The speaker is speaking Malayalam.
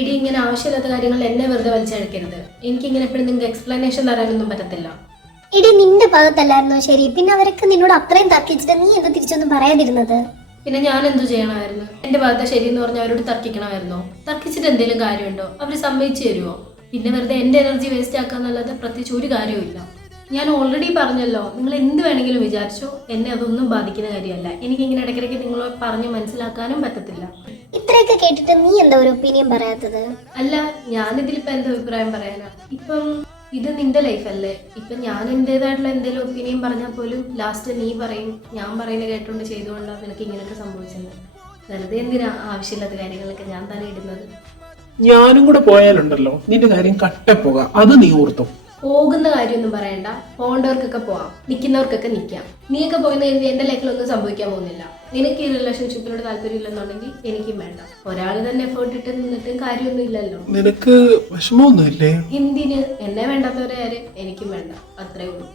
എടി ഇങ്ങനെ ആവശ്യമില്ലാത്ത കാര്യങ്ങൾ എന്നെ വെറുതെ വലിച്ചഴക്കരുത്. എനിക്കിങ്ങനെ എപ്പോഴും നിങ്ങൾക്ക് എക്സ്പ്ലനേഷൻ തരാനൊന്നും പറ്റത്തില്ല. എടി നിന്റെ ഭാഗത്തല്ലായിരുന്നോ ശരി? പിന്നെ അവരൊക്കെ നിന്നോട് അത്രയും തർക്കിച്ചിട്ട് നീ എന്താ തിരിച്ചൊന്നും പറയാതിരുന്നത്? പിന്നെ ഞാൻ എന്തു ചെയ്യണമായിരുന്നു? എന്റെ ഭാഗത്ത് ശരിയെന്ന് പറഞ്ഞാൽ അവരോട് തർക്കിക്കണമായിരുന്നോ? തർക്കിച്ചിട്ട് എന്തെങ്കിലും കാര്യമുണ്ടോ? അവർ സമ്മതിച്ചു തരുമോ? പിന്നെ വെറുതെ എന്റെ എനർജി വേസ്റ്റ് ആക്കാന്നല്ലാതെ പ്രത്യേകിച്ച് ഒരു കാര്യവും. ഞാൻ ഓൾറെഡി പറഞ്ഞല്ലോ, നിങ്ങൾ എന്ത് വേണമെങ്കിലും വിചാരിച്ചോ, എന്നെ അതൊന്നും ബാധിക്കുന്ന കാര്യമല്ല. എനിക്കിങ്ങനെ ഇടയ്ക്കിടയ്ക്ക് നിങ്ങളെ പറഞ്ഞ് മനസ്സിലാക്കാനും പറ്റത്തില്ല. ഇത്രയൊക്കെ കേട്ടിട്ട് നീ എന്താ ഒരു ഒപ്പീനിയൻ പറയാത്തത്? അല്ല, ഞാനിതിലിപ്പോ എന്താ അഭിപ്രായം പറയാനാ? ഇപ്പം ഇത് നിന്റെ ലൈഫല്ലേ. ഇപ്പം ഞാൻ എൻ്റെതായിട്ടുള്ള എന്തെങ്കിലും ഒപ്പീനിയൻ പറഞ്ഞാൽ പോലും ലാസ്റ്റ് നീ പറയും ഞാൻ പറയുന്നത് കേട്ടുകൊണ്ട് ചെയ്തുകൊണ്ടാണ് നിനക്ക് ഇങ്ങനെയൊക്കെ സംഭവിച്ചത്. വെറുതെ എന്തിനാ ആവശ്യമില്ലാത്ത കാര്യങ്ങളൊക്കെ ഞാൻ തന്നെ ഇടുന്നത്? ഞാനും കൂടെ പോയാലുണ്ടല്ലോ നിന്റെ കാര്യം കട്ടപ്പോകാം, അത് നീ ഓർത്തോ. പോകുന്ന കാര്യമൊന്നും പറയണ്ട. പോകേണ്ടവർക്കൊക്കെ പോവാം, നിൽക്കുന്നവർക്കൊക്കെ നിൽക്കാം. നീയൊക്കെ പോയെന്ന് കരുതി എന്റെ ലൈഫിലൊന്നും സംഭവിക്കാൻ പോകുന്നില്ല. നിനക്ക് ഈ റിലേഷൻഷിപ്പിനോട് താല്പര്യം ഇല്ലെന്നുണ്ടെങ്കിൽ എനിക്കും വേണ്ട. ഒരാൾ തന്നെ എഫേർട്ട് ഇട്ട് നിന്നിട്ടും കാര്യമൊന്നും ഇല്ലല്ലോ. നിനക്ക് വിഷമമൊന്നുമില്ലേ? എന്തിന്? എന്നെ വേണ്ടാത്തവരെ ആര് എനിക്കും വേണ്ട, അത്രേ ഉള്ളൂ.